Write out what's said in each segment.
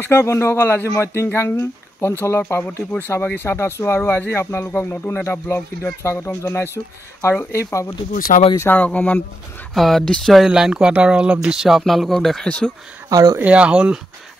নমস্কাৰ বন্ধুসকল, আজি মই টিংখাং অঞ্চলৰ পাৰ্বতীপুৰ চাহ বাগিচাত আছোঁ আৰু আজি আপোনালোকক নতুন এটা ব্লগ ভিডিঅ'ত স্বাগতম জনাইছোঁ। আৰু এই পাৰ্বতীপুৰ চাহ বাগিচাৰ অকণমান দৃশ্য, এই লাইন কোৱাৰ্টাৰৰ অলপ দৃশ্য আপোনালোকক দেখাইছোঁ। আৰু এয়া হ'ল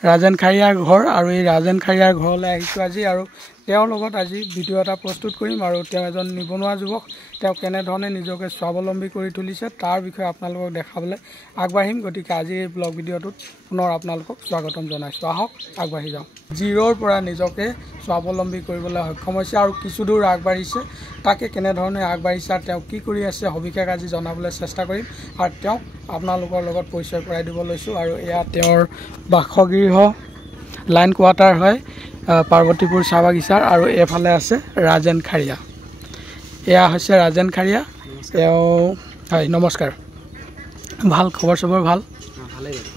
ৰাজেন খাৰিয়াৰ ঘৰ, আৰু এই ৰাজেন খাৰিয়াৰ ঘৰলৈ আহিছোঁ আজি, আৰু তেওঁৰ লগত আজি ভিডিঅ' এটা প্ৰস্তুত কৰিম। আৰু তেওঁ এজন নিবনুৱা যুৱক, তেওঁ কেনেধৰণে নিজকে স্বাৱলম্বী কৰি তুলিছে তাৰ বিষয়ে আপোনালোকক দেখাবলৈ আগবাঢ়িম। গতিকে আজি এই ব্লগ ভিডিঅ'টোত পুনৰ আপোনালোকক স্বাগতম জনাইছোঁ। আহক আগবাঢ়ি যাওঁ। জিৰ'ৰ পৰা নিজকে স্বাৱলম্বী কৰিবলৈ সক্ষম হৈছে আৰু কিছু দূৰ আগবাঢ়িছে, তাকে কেনেধৰণে আগবাঢ়িছে আৰু তেওঁ কি কৰি আছে সবিশেষ আজি জনাবলৈ চেষ্টা কৰিম। আৰু তেওঁক আপোনালোকৰ লগত পৰিচয় কৰাই দিব লৈছোঁ। আৰু এয়া তেওঁৰ বাসগৃহ, লাইন কোৱাৰ্টাৰ হয় পাৰ্বতীপুৰ চাহ বাগিচাৰ। আৰু এফালে আছে ৰাজেন খাৰিয়া। এয়া হৈছে ৰাজেন খাৰিয়া। তেওঁ হয়, নমস্কাৰ। ভাল খবৰ চবৰ? ভাল,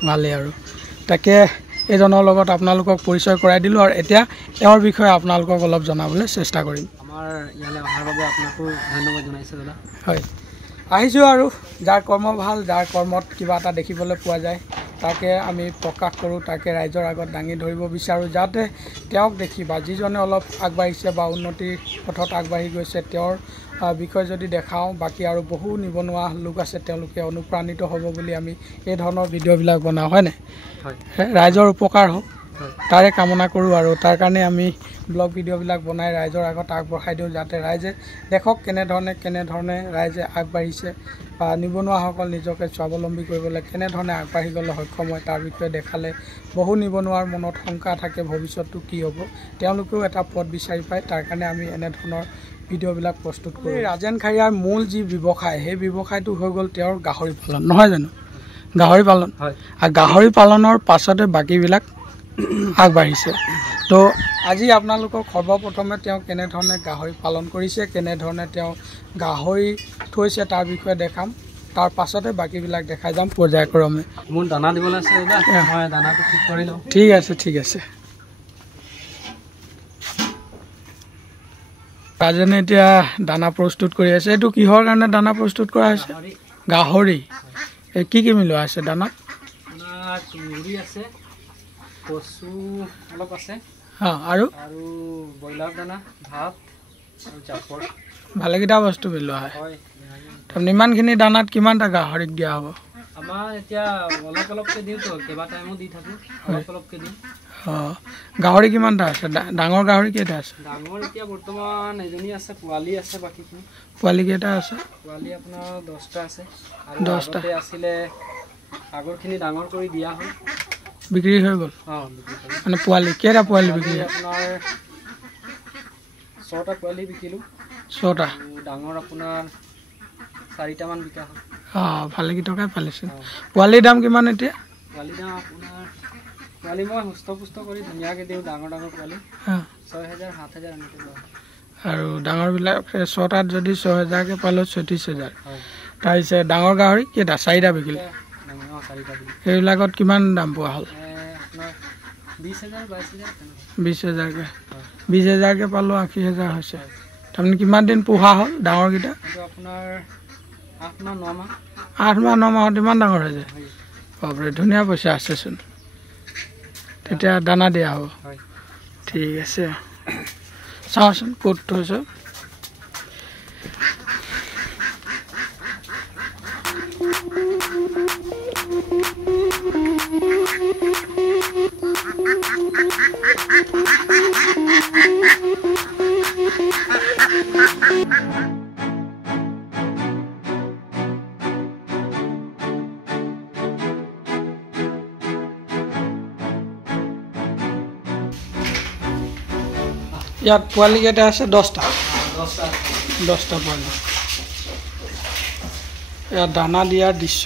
ভালেই। আৰু তাকে এইজনৰ লগত আপোনালোকক পৰিচয় কৰাই দিলোঁ, আৰু এতিয়া তেওঁৰ বিষয়ে আপোনালোকক অলপ জনাবলৈ চেষ্টা কৰিম। আমাৰ ইয়ালৈ অহাৰ বাবে আপোনাকো ধন্যবাদ জনাইছোঁ দাদা। হয়, আহিছোঁ আৰু যাৰ কৰ্ম ভাল, যাৰ কৰ্মত কিবা এটা দেখিবলৈ পোৱা যায় তাকে আমি প্ৰকাশ কৰোঁ, তাকে ৰাইজৰ আগত দাঙি ধৰিব বিচাৰোঁ, যাতে তেওঁক দেখি বা যিজনে অলপ আগবাঢ়িছে বা উন্নতিৰ পথত আগবাঢ়ি গৈছে তেওঁৰ বিষয়ে যদি দেখাওঁ, বাকী আৰু বহু নিবনুৱা লোক আছে তেওঁলোকে অনুপ্ৰাণিত হ'ব বুলি আমি এই ধৰণৰ ভিডিঅ'বিলাক বনাওঁ, হয়নে? হয়, ৰাইজৰ উপকাৰ হওক তাৰে কামনা কৰোঁ। আৰু তাৰ কাৰণে আমি ব্লগ ভিডিঅ'বিলাক বনাই ৰাইজৰ আগত আগবঢ়াই দিওঁ, যাতে ৰাইজে দেখক কেনেধৰণে ৰাইজে আগবাঢ়িছে বা নিবনুৱাসকল নিজকে স্বাৱলম্বী কৰিবলৈ কেনেধৰণে আগবাঢ়ি গ'লে সক্ষম হয় তাৰ বিষয়ে দেখালে বহু নিবনুৱাৰ মনত শংকা থাকে ভৱিষ্যতটো কি হ'ব, তেওঁলোকেও এটা পথ বিচাৰি পায়। তাৰ কাৰণে আমি এনেধৰণৰ ভিডিঅ'বিলাক প্ৰস্তুত কৰোঁ। ৰাজেন খাৰিয়াৰ মূল যি ব্যৱসায়, সেই ব্যৱসায়টো হৈ গ'ল তেওঁৰ গাহৰি পালন, নহয় জানো? গাহৰি পালন। হয়, আৰু গাহৰি পালনৰ পাছতে বাকীবিলাক আগবাঢ়িছে। তো আজি আপোনালোকক সৰ্বপ্ৰথমে তেওঁ কেনেধৰণে গাহৰি পালন কৰিছে, কেনেধৰণে তেওঁ গাহৰি থৈছে তাৰ বিষয়ে দেখাম, তাৰ পাছতে বাকীবিলাক দেখাই যাম পৰ্যায়ক্ৰমে। মোৰ দানা দিবলৈ আছে দাদা, মই দানাটো ঠিক কৰি লওঁ। ঠিক আছে। ৰাজেনে এতিয়া দানা প্ৰস্তুত কৰি আছে। এইটো কিহৰ কাৰণে দানা প্ৰস্তুত কৰা হৈছে? গাহৰি। এই কি মিলোৱা আছে দানাত? আপোনাৰ তুঁহগুৰি আছে, কচু অলপ আছে, আৰু ব্ৰইলাৰ দানা, ভাত আৰু জাপৰ, ভালেকেইটা বস্তু মিলোৱা হয়। হয়। তাৰমানে ইমানখিনি দানাত কিমানটা গাহৰিক দিয়া হ'ব? আমাৰ এতিয়া অলপকৈ দিওঁতো, কেইবা টাইমো দি থাকোঁ, অলপকৈ দিওঁ। গাহৰি কিমানটা আছে? ডাঙৰ গাহৰি কেইটা আছে? ডাঙৰ এতিয়া বৰ্তমান এজনী আছে, পোৱালি আছে বাকীখিনি। পোৱালি কেইটা আছে? পোৱালি আপোনাৰ 10টা আছে। আৰু 10টা আছিলে, আগৰখিনি ডাঙৰ কৰি দিয়া হ'ল, বিক্ৰী হৈ গ'ল। বিক্ৰী হ'ল। মানে পোৱালি কেইটা পোৱালি বিক্ৰী? আপোনাৰ 6টা পোৱালি বিকিলোঁ। 6টা। ডাঙৰ আপোনাৰ 4টামান বিকা হ'ল। ভালেকেইটকাই পালিছে। পোৱালিৰ দাম কিমান এতিয়া? পোৱালিৰ দাম আপোনাৰ, পোৱালি মই সুস্থ পুষ্ট কৰি ধুনীয়াকৈ দিওঁ, ডাঙৰ পোৱালি 6,000 7,000 এনেকৈ লোৱা হয়। আৰু ডাঙৰবিলাক 6টাত যদি 6,000কৈ পালোঁ 36,000। তাৰপিছত ডাঙৰ গাহৰি কেইটা? 4টা বিকিলে। 4টা বিকিলোঁ। সেইবিলাকত কিমান দাম পোৱা হ'ল? আপোনাৰ 20,000 22,000। 20,000কৈ। 20,000কৈ পালোঁ, 80,000 হৈছে। তাৰমানে কিমান দিন পোহা হ'ল ডাঙৰকেইটা? এইটো আপোনাৰ 8 মাহ 9 মাহ। 8 মাহ 9 মাহত ইমান ডাঙৰ হৈ যায়? বাপৰে, ধুনীয়া পইচা আছেচোন। তেতিয়া দানা দিয়া হ'ব। ঠিক আছে, চাওঁচোন ক'ত থৈছ। ইয়াত পোৱালি কেইটা আছে? 10টা। 10টা পোৱালি। ইয়াত দানা দিয়াৰ দৃশ্য।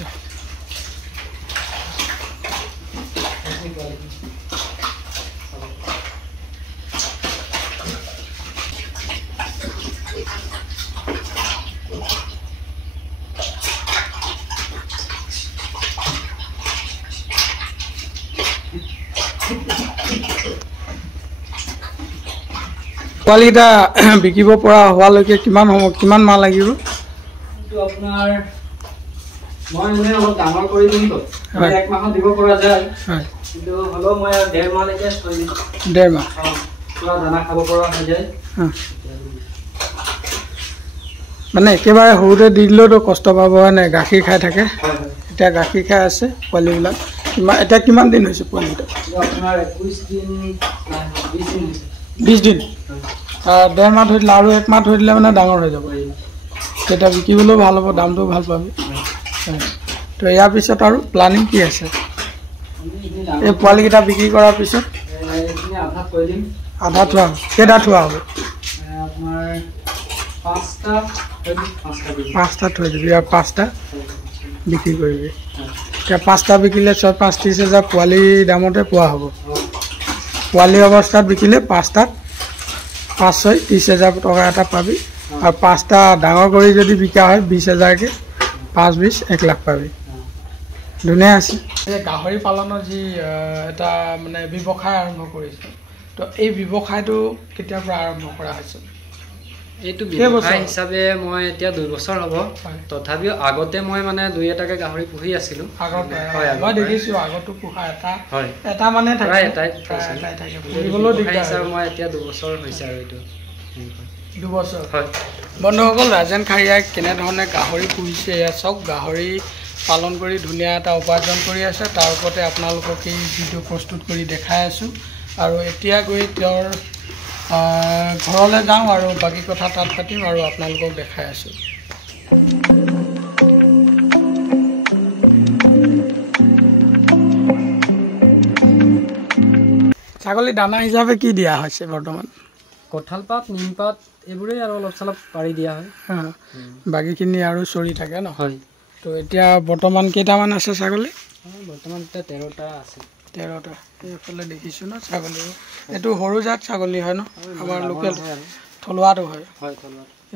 পোৱালিকেইটা বিকিব পৰা হোৱালৈকে কিমান মাহ লাগিব? আপোনাৰ মই অলপ ডাঙৰ কৰি দিলোঁ, 1 মাহত দিব পৰা যায়। কিন্তু হ'লেও মই 1.5 মাহলৈকে থৈ দিম 1.5 মাহ পুৰা দানা খাব পৰা হৈ যায় মানে একেবাৰে সৰুতে দি দিলেওতো কষ্ট পাব নাই গাখীৰ খাই থাকে এতিয়া গাখীৰ খাই আছে পোৱালিবিলাক এতিয়া কিমান দিন হৈছে পোৱালিকেইটা আপোনাৰ 21 দিন 20 দিন 1.5 মাহ থৈ দিলে আৰু 1 মাহ থৈ দিলে মানে ডাঙৰ হৈ যাব তেতিয়া বিকিবলৈও ভাল হ'ব দামটো ভাল পাবি তো ইয়াৰ পিছত আৰু প্লানিং কি আছে এই পোৱালিকেইটা বিক্ৰী কৰাৰ পিছত আধা থোৱা কেইটা থোৱা হ'ব আপোনাৰ 5টা থৈ দিবি আৰু 5টা বিক্ৰী কৰিবি এতিয়া 5টা বিকিলে 6-5 30,000 পোৱালি দামতে পোৱা হ'ব পোৱালি অৱস্থাত বিকিলে 5টাত 5-6 30,000 টকা এটা পাবি আৰু 5টা ডাঙৰ কৰি যদি বিকা হয় 20,000কৈ 5-20 1 লাখ পাবি ধুনীয়া আছে এই গাহৰি পালনৰ যি এটা মানে ব্যৱসায় আৰম্ভ কৰিছে তো এই ব্যৱসায়টো কেতিয়াৰ পৰা আৰম্ভ কৰা হৈছে এইটো ব্যৱসায় হিচাপে মই এতিয়া 2 বছৰ হ'ব তথাপিও আগতে মই মানে 2-এটাকে গাহৰি পুহি আছিলো আগতে মই দেখিছো আগতো পুহা এটা মানে থাকে এটাই থাকে পুহিবলৈ দিগদাৰ মই এতিয়া 2 বছৰ হৈছে আৰু এইটো 2 বছৰ হয় বন্ধুসকল ৰাজেন খাৰিয়াই কেনেধৰণে গাহৰি পুহিছে এয়া চাওক গাহৰি পালন কৰি ধুনীয়া এটা উপাৰ্জন কৰি আছে তাৰ ওপৰতে আপোনালোকক এই ভিডিঅ' প্ৰস্তুত কৰি দেখাই আছোঁ আৰু এতিয়া গৈ তেওঁৰ ঘৰলৈ যাওঁ আৰু বাকী কথা তাত পাতিম আৰু আপোনালোকক দেখাই আছোঁ ছাগলী দানা হিচাপে কি দিয়া হৈছে বৰ্তমান কঁঠাল পাত নিম পাত এইবোৰেই আৰু অলপ চলপ পাৰি দিয়া হয় বাকীখিনি আৰু চৰি থাকে ন হয় তো এতিয়া বৰ্তমান কেইটামান আছে ছাগলী বৰ্তমান এতিয়া 13টা আছে 13টা এইফালে দেখিছোঁ ন ছাগলী এইটো সৰু জাত ছাগলী হয় ন আমাৰ লোকেল থলুৱাটো হয়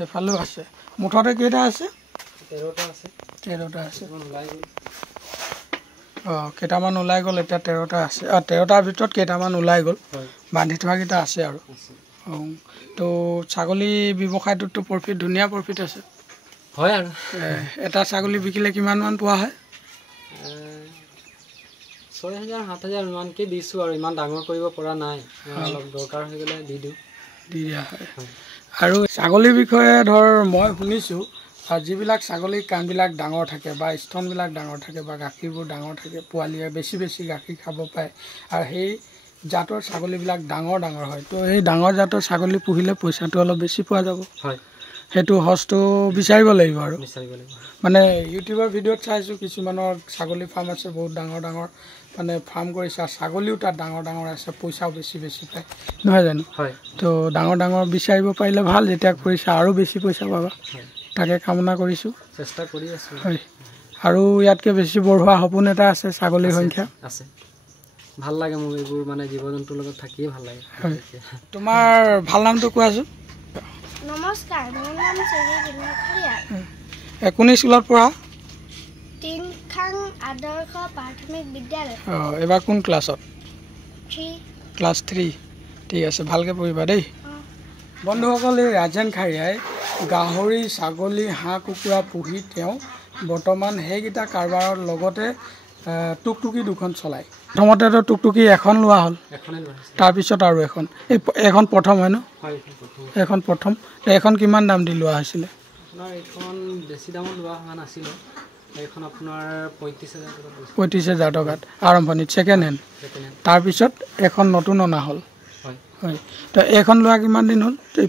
এইফালেও আছে মুঠতে কেইটা আছে 13টা আছে কেইটামান ওলাই গ'ল এতিয়া 13টা আছে 13টাৰ ভিতৰত কেইটামান ওলাই গ'ল বান্ধি থোৱাকেইটা আছে আৰু তো ছাগলী ব্যৱসায়টোতো প্ৰফিট ধুনীয়া প্ৰফিট আছে হয় আৰু এটা ছাগলী বিকিলে কিমানমান পোৱা হয় 6,000-7,000 ইমানকৈ দিছোঁ আৰু ইমান ডাঙৰ কৰিব পৰা নাই অলপ দৰকাৰ হৈ গ'লে দি দিয়া হয় আৰু ছাগলীৰ বিষয়ে ধৰ মই শুনিছোঁ যিবিলাক ছাগলীৰ কাণবিলাক ডাঙৰ থাকে বা স্তনবিলাক ডাঙৰ থাকে বা গাখীৰবোৰ ডাঙৰ থাকে পোৱালীয়ে বেছি গাখীৰ খাব পাৰে আৰু সেই জাতৰ ছাগলীবিলাক ডাঙৰ হয় তো সেই ডাঙৰ জাতৰ ছাগলী পুহিলে পইচাটো অলপ বেছি পোৱা যাব হয় সেইটো সঁচটো বিচাৰিব লাগিব আৰু মানে ইউটিউবৰ ভিডিঅ'ত চাইছোঁ কিছুমানৰ ছাগলী ফাৰ্ম আছে বহুত ডাঙৰ মানে ফাৰ্ম কৰিছে আৰু ছাগলীও তাত ডাঙৰ আছে পইচাও বেছি পায় নহয় জানো হয় তো ডাঙৰ বিচাৰিব পাৰিলে ভাল যেতিয়া কৰিছে আৰু বেছি পইচা পাবা তাকে কামনা কৰিছোঁ চেষ্টা কৰি আছোঁ হয় আৰু ইয়াতকৈ বেছি বঢ়োৱা সপোন এটা আছে ছাগলীৰ সংখ্যা আছে ভাল লাগে মোৰ এইবোৰ মানে জীৱ জন্তুৰ লগত থাকিয়ে ভাল লাগে হয় তোমাৰ ভাল নামটো কোৱাচোন নমস্কাৰ মোৰ নাম চেৰী বিনয় খাৰিয়া কোন স্কুলত পঢ়া টিংখাং আদৰ্শ প্ৰাথমিক বিদ্যালয় এবাৰ কোন ক্লাছত 3 ক্লাছ 3 ঠিক আছে ভালকৈ পঢ়িবা দেই বন্ধুসকল এই ৰাজেন খাৰিয়াই গাহৰি ছাগলী হাঁহ কুকুৰা পুহি তেওঁ বৰ্তমান সেইকেইটা কাৰবাৰৰ লগতে টুকটুকি 2খন চলায় প্ৰথমতেতো টুকটুকি এখন লোৱা হ'ল তাৰপিছত আৰু এখন প্ৰথম হয় ন এখন প্ৰথম এখন কিমান দাম দি লোৱা হৈছিলে আপোনাৰ এইখন বেছি দামত লোৱা হোৱা নাছিলে এইখন আপোনাৰ 35,000 টকাত আৰম্ভণিত ছেকেণ্ড হেণ্ড তাৰপিছত এখন নতুন অনা হ'ল হয় তো এইখন লোৱা কিমান দিন হ'ল এই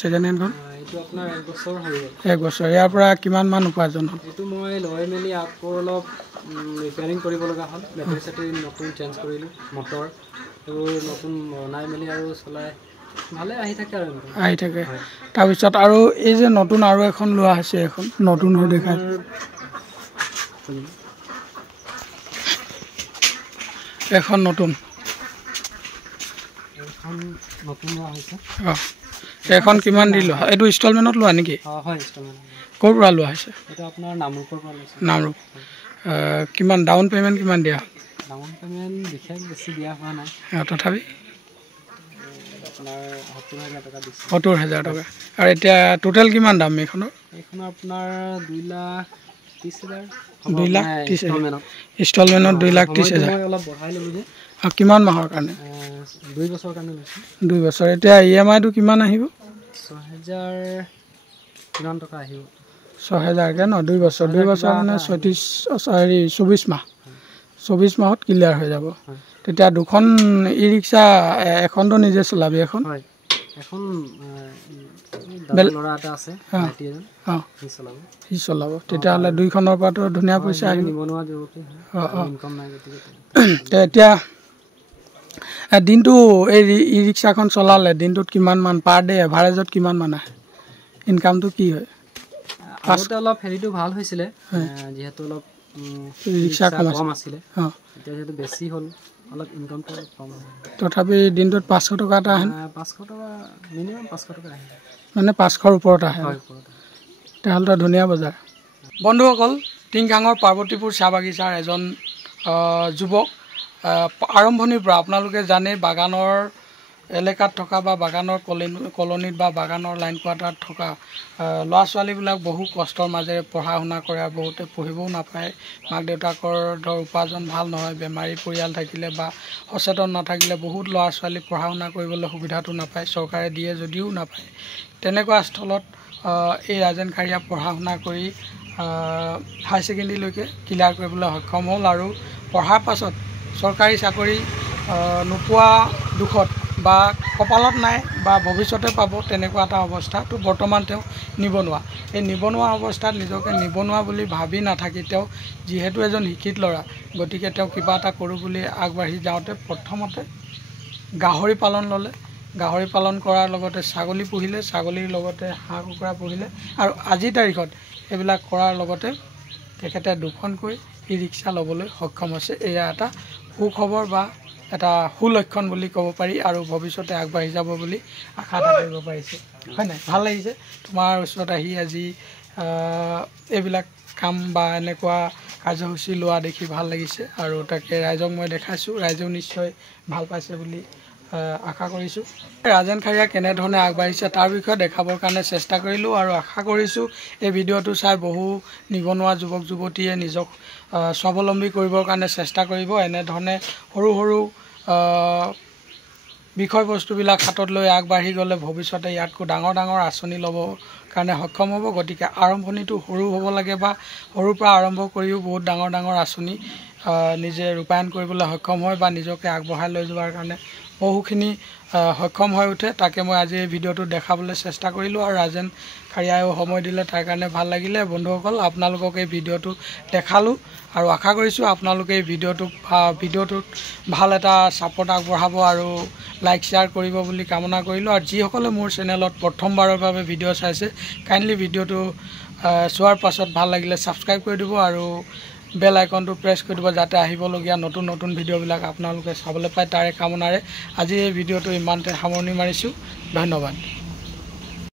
ছেকেণ্ড হেণ্ডখন এইটো আপোনাৰ 1 বছৰ হৈ গ'ল 1 বছৰ ইয়াৰ পৰা কিমানমান উপাৰ্জন হ'ল এইটো মই লৈ মেলি আকৌ অলপ ৰিপেয়াৰিং কৰিব লগা হ'ল বেটাৰী নতুন চেঞ্জ কৰিলোঁ মটৰ এইবোৰ নতুন বনাই মেলি আৰু চলাই ভালে আহি থাকে তাৰপিছত আৰু এই যে নতুন আৰু এখন লোৱা হৈছে এখন নতুন হৈ দেখায় এখন নতুন লোৱা হৈছে এখন কিমান দি লোৱা এইটো ইনষ্টলমেণ্টত লোৱা নেকি হয় ইনষ্টলমেণ্ট ক'ৰ পৰা লোৱা হৈছে এইটো আপোনাৰ নামৰূপৰ পৰা লৈছে নামৰূপ কিমান ডাউন পে'মেণ্ট কিমান দিয়া ডাউন পে'মেণ্ট বিশেষ বেছি দিয়া হোৱা নাই তথাপি আপোনাৰ 70,000 টকা দিছে 70,000 টকা আৰু এতিয়া টোটেল কিমান দাম এইখনৰ আপোনাৰ 2,30,000 2,30,000 ইনষ্টলমেণ্টত 2,30,000 অলপ বঢ়াই ল'লোঁ যে কিমান মাহৰ কাৰণে? 2 বছৰৰ কাৰণে লৈছোঁ। 2 বছৰ। এতিয়া EMI-টো কিমান আহিব? 6,000 কিমান টকা আহিব? 6,000কৈ ন? 2 বছৰ মানে 24 মাহ। 24 মাহত ক্লিয়াৰ হৈ যাব। তেতিয়া দুখন ই-ৰিক্সা, এখনটো নিজে চলাবি? এখন ল'ৰা এটা আছে, সি চলাব। তেতিয়াহ'লে 2খনৰ পৰাতো ধুনীয়া পইচা আহিব। নিবনুৱা যুৱতী, ইনকম নাই গতিকে। এতিয়া দিনটো এই ই-ৰিক্সাখন চলালে দিনটোত কিমান মান পাৰ ডে এভাৰেজত কিমান মান আহে? ইনকামটো কি হয়? আগতে অলপ হেৰিটো ভাল হৈছিলে, যিহেতু অলপ ৰিক্সা কম আছিলে। এতিয়া যিহেতু বেছি হ'ল, অলপ ইনকামটো কম হয়। তথাপি দিনটোত 500 টকা এটা আহে? 500 টকা, মিনিমাম 500 টকা আহে। মানে 500ৰ ওপৰত আহে? তেতিয়াহ'লেতো ধুনীয়া বজাৰ। বন্ধুসকল, টিংখাঙৰ পাৰ্বতীপুৰ চাহ বাগিচাৰ এজন যুৱক আৰম্ভণিৰ পৰা আপোনালোকে জানে বাগানৰ এলেকাত থকা বা বাগানৰ কলনীত বা বাগানৰ লাইন কোৱাৰ্টাৰত থকা ল'ৰা ছোৱালীবিলাক বহু কষ্টৰ মাজেৰে পঢ়া শুনা কৰে। বহুতে পঢ়িবও নাপায়, মাক দেউতাকৰ উপাৰ্জন ভাল নহয়, বেমাৰী পৰিয়াল থাকিলে বা সচেতন নাথাকিলে বহুত ল'ৰা ছোৱালী পঢ়া শুনা কৰিবলৈ সুবিধাটো নাপায়, চৰকাৰে দিয়ে যদিও নাপায়। তেনেকুৱা স্থলত এই ৰাজেন খাৰিয়া পঢ়া শুনা কৰি হাই ছেকেণ্ডেৰীলৈকে ক্লিয়াৰ কৰিবলৈ সক্ষম হ'ল আৰু পঢ়াৰ পাছত চৰকাৰী চাকৰি নোপোৱা দুখত বা কপালত নাই বা ভৱিষ্যতে পাব তেনেকুৱা এটা অৱস্থাটো বৰ্তমান তেওঁ নিবনুৱা। এই নিবনুৱা অৱস্থাত নিজকে নিবনুৱা বুলি ভাবি নাথাকি তেওঁ যিহেতু এজন শিক্ষিত ল'ৰা, গতিকে তেওঁ কিবা এটা কৰোঁ বুলি আগবাঢ়ি যাওঁতে প্ৰথমতে গাহৰি পালন ল'লে। গাহৰি পালন কৰাৰ লগতে ছাগলী পুহিলে, ছাগলীৰ লগতে হাঁহ কুকুৰা পুহিলে আৰু আজিৰ তাৰিখত এইবিলাক কৰাৰ লগতে তেখেতে 2খনকৈ ই-ৰিক্সা ল'বলৈ সক্ষম হৈছে। এয়া এটা সুখবৰ বা এটা সুলক্ষণ বুলি ক'ব পাৰি আৰু ভৱিষ্যতে আগবাঢ়ি যাব বুলি আশা কৰিব পাৰিছে, হয় নাই? ভাল লাগিছে তোমাৰ ওচৰত আহি আজি এইবিলাক কাম বা এনেকুৱা কাৰ্যসূচী লোৱা দেখি ভাল লাগিছে আৰু তাকে ৰাইজক মই দেখাইছোঁ, ৰাইজেও নিশ্চয় ভাল পাইছে বুলি আশা কৰিছোঁ। ৰাজেন খাৰিয়া কেনেধৰণে আগবাঢ়িছে তাৰ বিষয়ে দেখাবৰ কাৰণে চেষ্টা কৰিলোঁ আৰু আশা কৰিছোঁ এই ভিডিঅ'টো চাই বহু নিবনুৱা যুৱক যুৱতীয়ে নিজক স্বাৱলম্বী কৰিবৰ কাৰণে চেষ্টা কৰিব। এনেধৰণে সৰু সৰু বিষয়বস্তুবিলাক হাতত লৈ আগবাঢ়ি গ'লে ভৱিষ্যতে ইয়াতকৈ ডাঙৰ ডাঙৰ আঁচনি ল'বৰ কাৰণে সক্ষম হ'ব। গতিকে আৰম্ভণিটো সৰু হ'ব লাগে বা সৰুৰ পৰা আৰম্ভ কৰিও বহুত ডাঙৰ ডাঙৰ আঁচনি নিজে ৰূপায়ণ কৰিবলৈ সক্ষম হয় বা নিজকে আগবঢ়াই লৈ যোৱাৰ কাৰণে বহুখিনি সক্ষম হৈ উঠে। তাকে মই আজি এই ভিডিঅ'টো দেখাবলৈ চেষ্টা কৰিলোঁ আৰু ৰাজেন খাৰিয়াইও সময় দিলে, তাৰ কাৰণে ভাল লাগিলে। বন্ধুসকল, আপোনালোকক এই ভিডিঅ'টো দেখালোঁ আৰু আশা কৰিছোঁ আপোনালোকে এই ভিডিঅ'টোত ভাল এটা ছাপোৰ্ট আগবঢ়াব আৰু লাইক শ্বেয়াৰ কৰিব বুলি কামনা কৰিলোঁ। আৰু যিসকলে মোৰ চেনেলত প্ৰথমবাৰৰ বাবে ভিডিঅ' চাইছে, কাইণ্ডলি ভিডিঅ'টো চোৱাৰ পাছত ভাল লাগিলে ছাবস্ক্ৰাইব কৰি দিব আৰু বেল আইকনটো প্ৰেছ কৰি দিব, যাতে আহিবলগীয়া নতুন নতুন ভিডিঅ'বিলাক আপোনালোকে চাবলৈ পায়। তাৰে কামনাৰে আজি এই ভিডিঅ'টো ইমানতে সামৰণি মাৰিছোঁ। ধন্যবাদ।